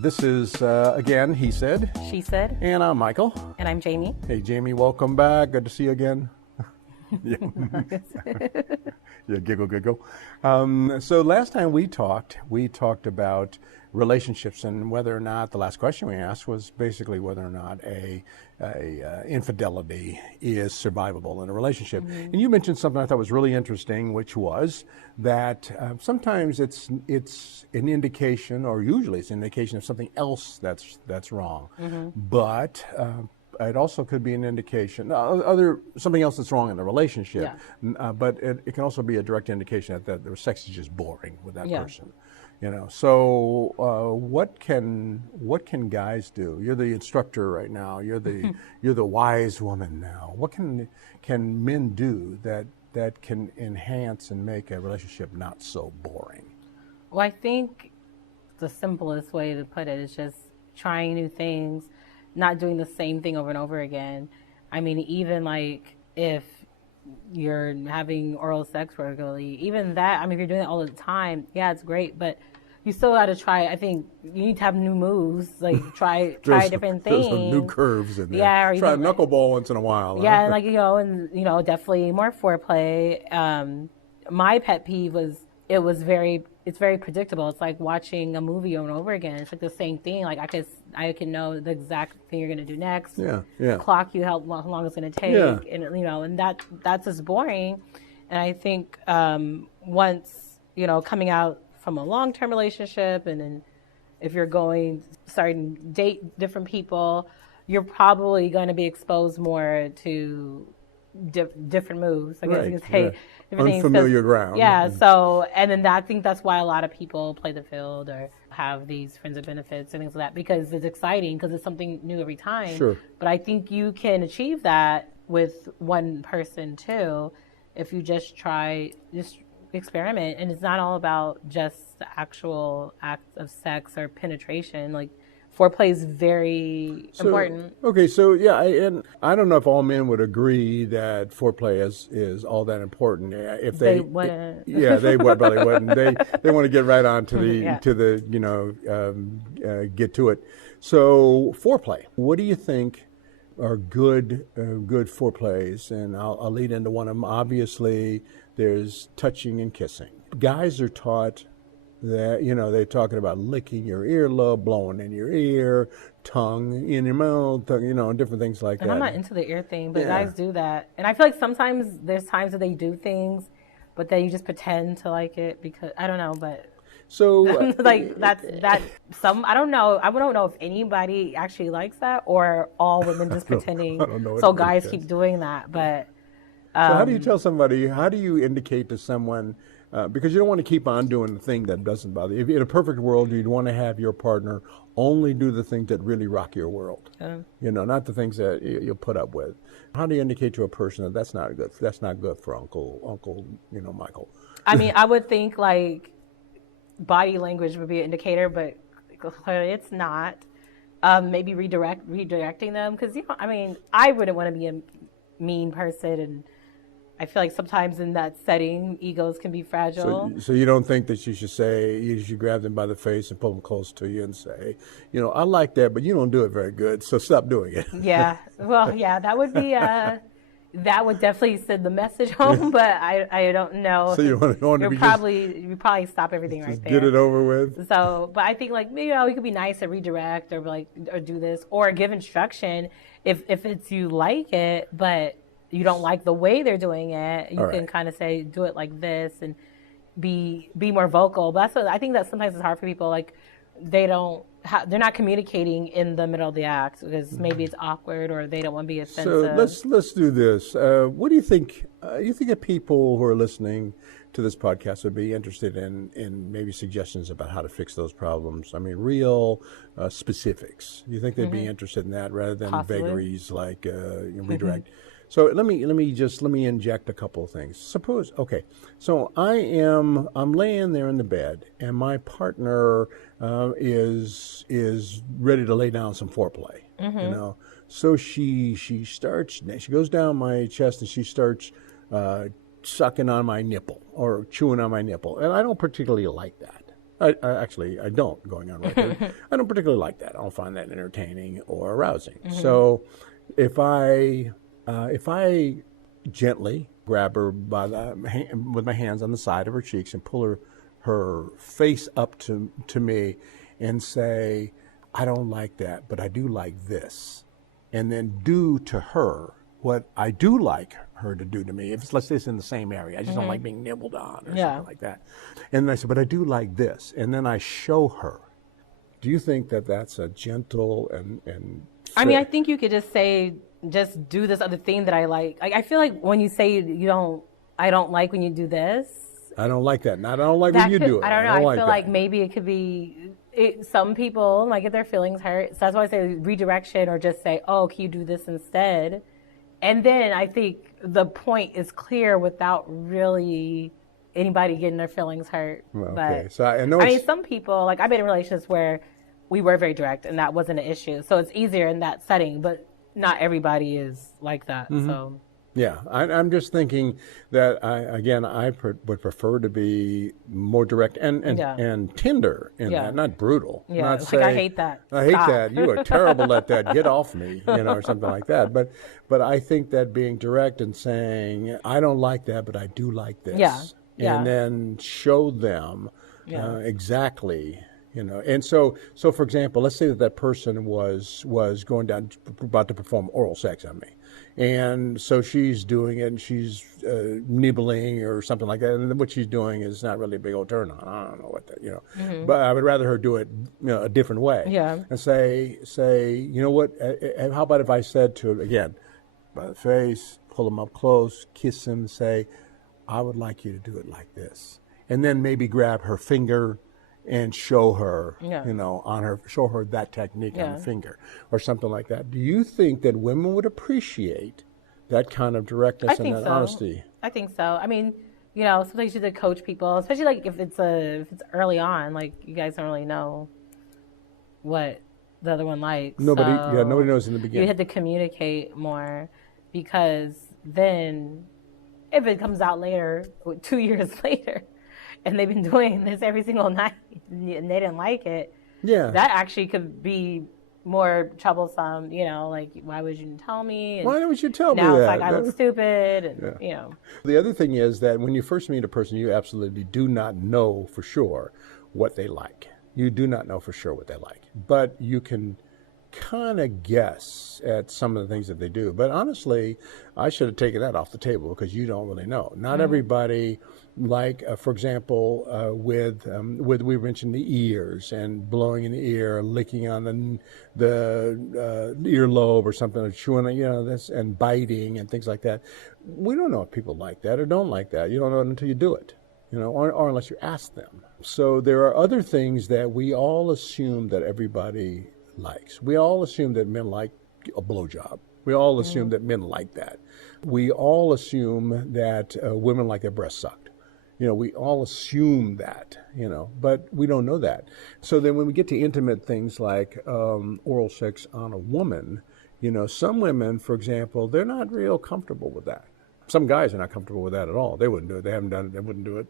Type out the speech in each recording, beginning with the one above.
This is, again, He Said. She Said. And I'm Michael. And I'm Jamie. Hey, Jamie, welcome back. Good to see you again. Yeah, giggle. So last time we talked about relationships and whether or not, the last question we asked was basically whether or not a infidelity is survivable in a relationship. Mm-hmm. And you mentioned something I thought was really interesting, which was that sometimes it's an indication, or usually it's an indication of something else that's wrong. Mm-hmm. But it also could be an indication, something else that's wrong in the relationship. Yeah. But it can also be a direct indication that the sex is just boring with that person. You know, so what can guys do? You're the instructor right now. You're the wise woman now. What can men do that can enhance and make a relationship not so boring? Well, I think the simplest way to put it is just trying new things, not doing the same thing over and over again. I mean, even like if you're having oral sex regularly, even that, I mean, if you're doing it all the time, yeah, it's great, but you still got to try. I think you need to have new moves, like try different things. There's some new curves in there. Yeah, or try a knuckleball once in a while. Yeah, huh? and definitely more foreplay. My pet peeve was it's very predictable. It's like watching a movie over and over again. It's like the same thing. Like I can know the exact thing you're gonna do next. Yeah. Clock you how long it's gonna take, and that's just boring. And I think once coming out from a long-term relationship, and then if you're starting to date different people, you're probably going to be exposed more to different moves. I guess you can say different unfamiliar ground. Yeah. So, and then I think that's why a lot of people play the field or have these friends of benefits and things like that, because it's exciting, because it's something new every time. Sure. But I think you can achieve that with one person too, if you just experiment. And it's not all about just the actual act of sex or penetration. Like, foreplay is very important. Okay, so and I don't know if all men would agree that foreplay is all that important. If they wouldn't, they probably wouldn't. They want to get right on to the get to it. So foreplay. What do you think are good foreplays? And I'll lead into one of them. Obviously, there's touching and kissing. Guys are taught that, they're talking about licking your earlobe, blowing in your ear, tongue in your mouth, different things like that. I'm not into the ear thing, but guys do that. And I feel like sometimes there's times that they do things, but then you just pretend to like it because, I don't know, but... So like I don't know. I don't know if anybody actually likes that or all women just pretending. I don't know so guys keep doing that, but... So how do you tell somebody, how do you indicate to someone, because you don't want to keep on doing the thing that doesn't bother you. If in a perfect world, you'd want to have your partner only do the things that really rock your world, not the things that you'll put up with. How do you indicate to a person that that's not good for Uncle Michael? I mean, I would think like body language would be an indicator, but clearly it's not. Maybe redirecting them, because I wouldn't want to be a mean person, and I feel like sometimes in that setting, egos can be fragile. So you don't think that you should grab them by the face and pull them close to you and say, I like that, but you don't do it very good, so stop doing it. Yeah. Well, yeah, that would be, that would definitely send the message home, but I don't know. So you probably stop everything right there. Get it over with. So, but I think you could be nice and redirect or or do this or give instruction if it's you like it, but you don't like the way they're doing it. You can kind of say, do it like this, and be more vocal. But I think that sometimes it's hard for people. Like they're not communicating in the middle of the act because maybe it's awkward or they don't want to be offensive. So let's do this. What do you think? You think that people who are listening to this podcast would be interested in maybe suggestions about how to fix those problems? I mean, real specifics. You think they'd be interested in that rather than vagaries like redirect? So let me inject a couple of things. Suppose, so I'm laying there in the bed, and my partner is ready to lay down some foreplay. So she goes down my chest and she starts sucking on my nipple or chewing on my nipple, and I don't particularly like that. I don't, going on record. I don't particularly like that. I don't find that entertaining or arousing. So if I gently grab her by with my hands on the side of her cheeks and pull her face up to me and say, I don't like that, but I do like this, and then do to her what I do like her to do to me. If it's, let's say it's in the same area, I just don't like being nibbled on or something like that. And then I said, but I do like this, and then I show her. Do you think that that's a gentle and I mean, I think you could just say, just do this other thing that I like. I feel like when you say I don't like when you do this. I don't like that. I don't like when you do it. I don't know. I feel like maybe it could be, some people might get their feelings hurt. So that's why I say redirection, or just say, oh, can you do this instead? And then I think the point is clear without really anybody getting their feelings hurt. Well, but okay. So I know. I mean, some people, like, I've been in relationships where we were very direct and that wasn't an issue. So it's easier in that setting, but not everybody is like that. So yeah, I'm just thinking that I would prefer to be more direct and tender in that, not brutal. Yeah, not it's say, like, I hate that. I hate that. You are terrible at that. Get off me, or something like that. But I think that being direct and saying, I don't like that, but I do like this. Yeah. And then show them exactly. And so for example, let's say that person was going down, about to perform oral sex on me. And so she's doing it, and she's nibbling or something like that. And what she's doing is not really a big old turn on. I don't know what that, But I would rather her do it, a different way. Yeah. And say, you know what? How about if I said to her again, by the face, pull him up close, kiss him, say, I would like you to do it like this, and then maybe grab her finger and show her, show her that technique on the finger or something like that. Do you think that women would appreciate that kind of directness and that honesty? I think so. I mean, sometimes you should coach people, especially like if it's early on, like you guys don't really know what the other one likes. Nobody knows in the beginning. You had to communicate more, because then if it comes out later, 2 years later, and they've been doing this every single night and they didn't like it, that actually could be more troublesome, like, why would you tell me? And why don't you tell me that? Now it's like I look stupid, and, The other thing is that when you first meet a person, you absolutely do not know for sure what they like. You do not know for sure what they like. But you can kind of guess at some of the things that they do. But honestly, I should have taken that off the table, because you don't really know. Not everybody, like, for example, with we mentioned the ears and blowing in the ear, licking on the earlobe or something, or chewing, this, and biting and things like that. We don't know if people like that or don't like that. You don't know it until you do it. Or unless you ask them. So there are other things that we all assume that everybody likes. We all assume that men like a blowjob. We all assume that men like that. We all assume that women like their breasts sucked. We all assume that, but we don't know that. So then when we get to intimate things like oral sex on a woman, some women, for example, they're not real comfortable with that. Some guys are not comfortable with that at all. They wouldn't do it. They haven't done it. They wouldn't do it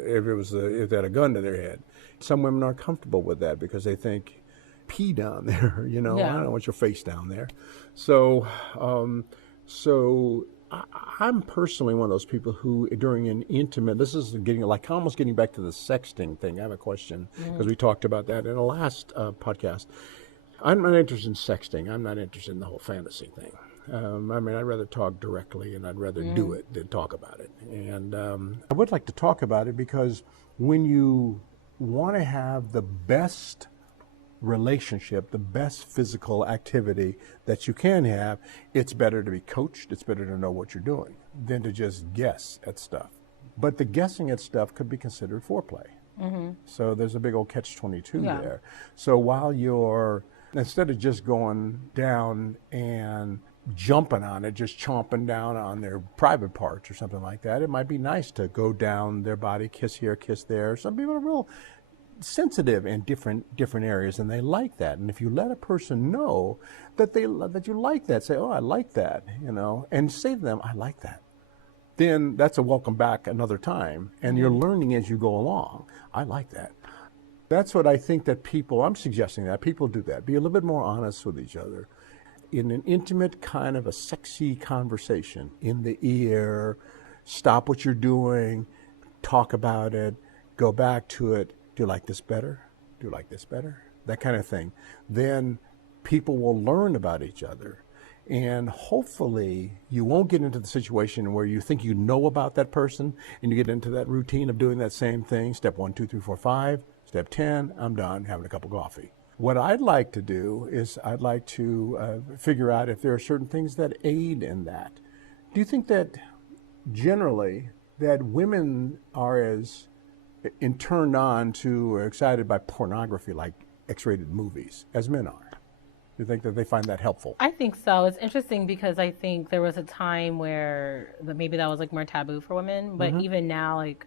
if they had a gun to their head. Some women aren't comfortable with that because they think, pee down there, I don't want your face down there. So I'm personally one of those people who, during an intimate, this is almost getting back to the sexting thing. I have a question, because we talked about that in the last podcast. I'm not interested in sexting. I'm not interested in the whole fantasy thing. I'd rather talk directly, and I'd rather do it than talk about it. And I would like to talk about it, because when you want to have the best relationship, the best physical activity that you can have, it's better to be coached. It's better to know what you're doing than to just guess at stuff. But the guessing at stuff could be considered foreplay. So there's a big old catch-22 there. So while you're, instead of just going down and jumping on it, just chomping down on their private parts or something like that, it might be nice to go down their body, kiss here, kiss there. Some people are real sensitive in different areas, and they like that. And if you let a person know that you like that, say, oh, I like that, and say to them, I like that, then that's a welcome back another time, and you're learning as you go along. I like that. That's what I think that people, I'm suggesting that people do that. Be a little bit more honest with each other in an intimate kind of a sexy conversation in the ear. Stop what you're doing, talk about it, go back to it. Do you like this better? Do you like this better? That kind of thing. Then people will learn about each other. And hopefully you won't get into the situation where you think you know about that person and you get into that routine of doing that same thing. Step 1, 2, 3, 4, 5. Step 10, I'm done having a cup of coffee. What I'd like to do is I'd like to figure out if there are certain things that aid in that. Do you think that generally that women are as turned on to or excited by pornography like X-rated movies as men are? Do you think that they find that helpful? I think so. It's interesting because I think there was a time where maybe that was like more taboo for women, but even now, like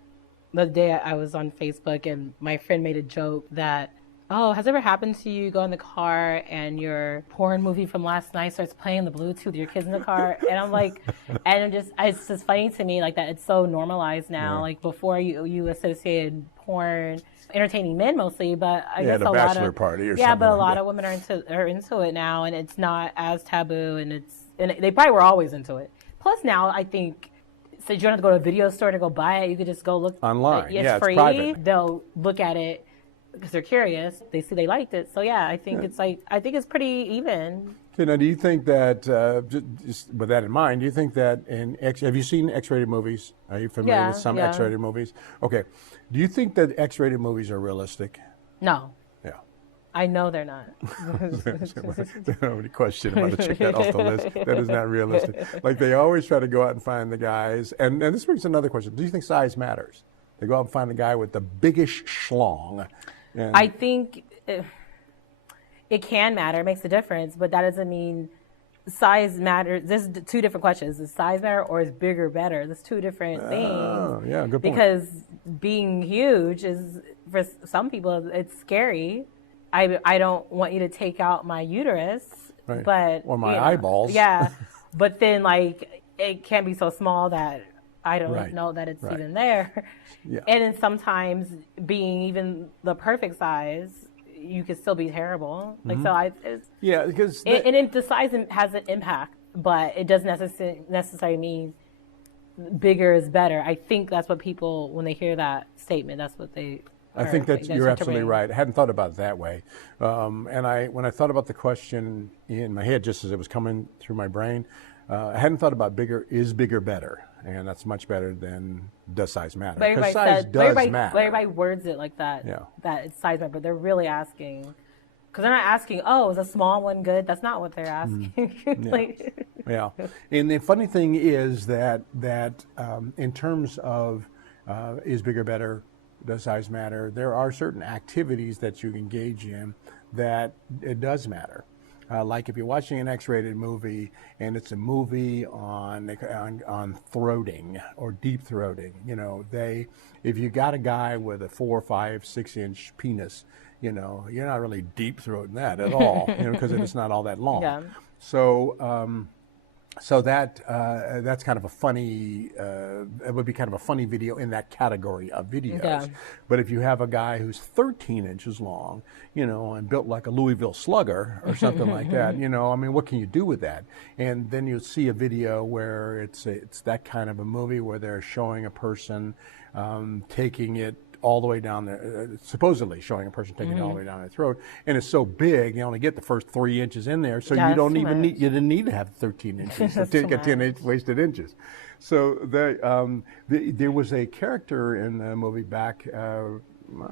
the other day I was on Facebook and my friend made a joke that, oh, has it ever happened to you go in the car and your porn movie from last night starts playing the Bluetooth with your kids in the car? And I'm like, it's just funny to me like that it's so normalized now. Yeah. Like before you associated porn entertaining men mostly, but I guess a bachelor party or something. But a lot of women are into it now, and it's not as taboo, and they probably were always into it. Plus now I think since you don't have to go to a video store to go buy it, you could just go look online. It's free. Private. They'll look at it because they're curious. They see they liked it, so yeah, I think it's pretty even. Okay, now do you think that, just with that in mind, do you think that have you seen X-rated movies? Are you familiar with some X-rated movies? Okay. Do you think that X-rated movies are realistic? No. Yeah. I know they're not. There's nobody question about to check that off the list. That is not realistic. Like they always try to go out and find the guys. And this brings another question. Do you think size matters? They go out and find the guy with the biggest schlong. I think it can matter. It makes a difference, but that doesn't mean size matters. There's two different questions. Is size matter or is bigger better? There's two different things. Oh, yeah, good point. Because being huge is, for some people, it's scary. I don't want you to take out my uterus, right. but or my eyeballs. Yeah, but then like it can be so small that I don't know that it's even there. Yeah. And then sometimes being even the perfect size, you could still be terrible. Like because the size has an impact, but it doesn't necessarily mean bigger is better. I think that's what people, when they hear that statement, that's what they. I think that you're absolutely right. I hadn't thought about it that way, and when I thought about the question in my head, just as it was coming through my brain, I hadn't thought about is bigger better, and that's much better than does size matter? Because size does matter. Everybody words it like that. Yeah. That it's size matter, but they're really asking. Because they're not asking, oh, is a small one good? That's not what they're asking. Yeah. And the funny thing is that in terms of is bigger better, does size matter, there are certain activities that you engage in that it does matter. Like if you're watching an X-rated movie and it's a movie on throating or deep throating, if you got a guy with a 4, 5, 6 inch penis, you're not really deep throating that at all, because it's not all that long. Yeah. So that's kind of a funny. It would be kind of a funny video in that category of videos. Yeah. But if you have a guy who's 13 inches long, and built like a Louisville Slugger or something like that, what can you do with that? And then you'll see a video where it's that kind of a movie where they're showing a person taking it all the way down there, supposedly showing a person taking it all the way down their throat, and it's so big you only get the first 3 inches in there, so you don't even you didn't need to have 13 inches to get 10 wasted inches. So there was a character in the movie back, I'm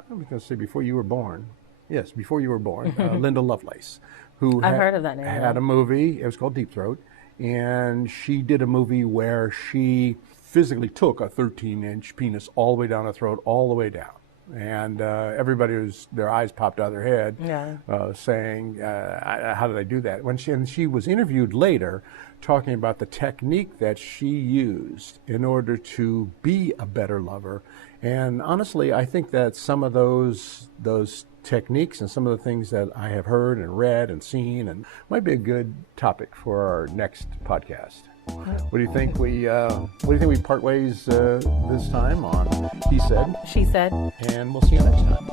going to say before you were born. Yes, before you were born, Linda Lovelace, who I've heard of that name. Had a movie. It was called Deep Throat, and she did a movie where she physically took a 13-inch penis all the way down her throat, all the way down. And everybody their eyes popped out of their head, saying, how did I do that? And she was interviewed later talking about the technique that she used in order to be a better lover. And honestly, I think that some of those techniques and some of the things that I have heard and read and seen and might be a good topic for our next podcast. What do you think we part ways this time on He Said? She said. And we'll see you next time.